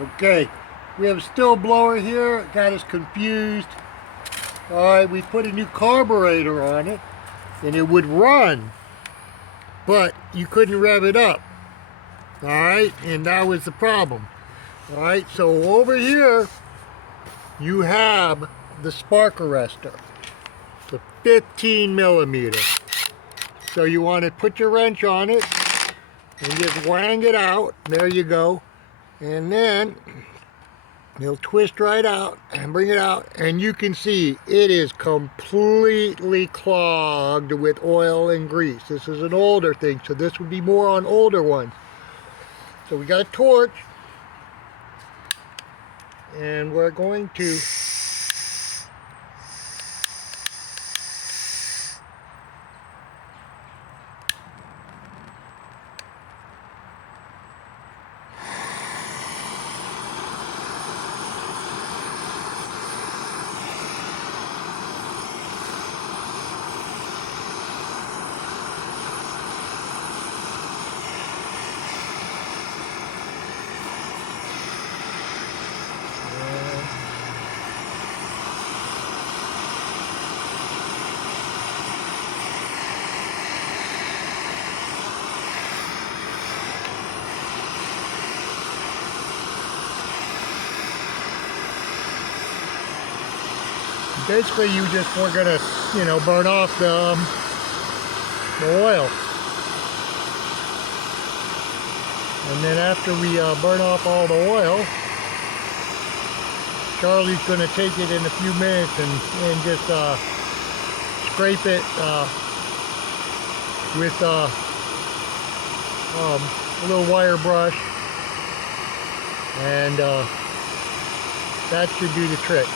Okay, we have a still blower here. It got us confused. Alright, we put a new carburetor on it and it would run, but you couldn't rev it up. Alright, and that was the problem. Alright, so over here you have the spark arrestor. It's a 15 millimeter. So you want to put your wrench on it and just wang it out. There you go. And then you'll twist right out and bring it out, and you can see it is completely clogged with oil and grease. This is an older thing, so this would be more on older ones. So we got a torch, and we're going to basically we're gonna, burn off the oil. And then after we burn off all the oil, Charlie's gonna take it in a few minutes and just scrape it with a little wire brush, and that should do the trick.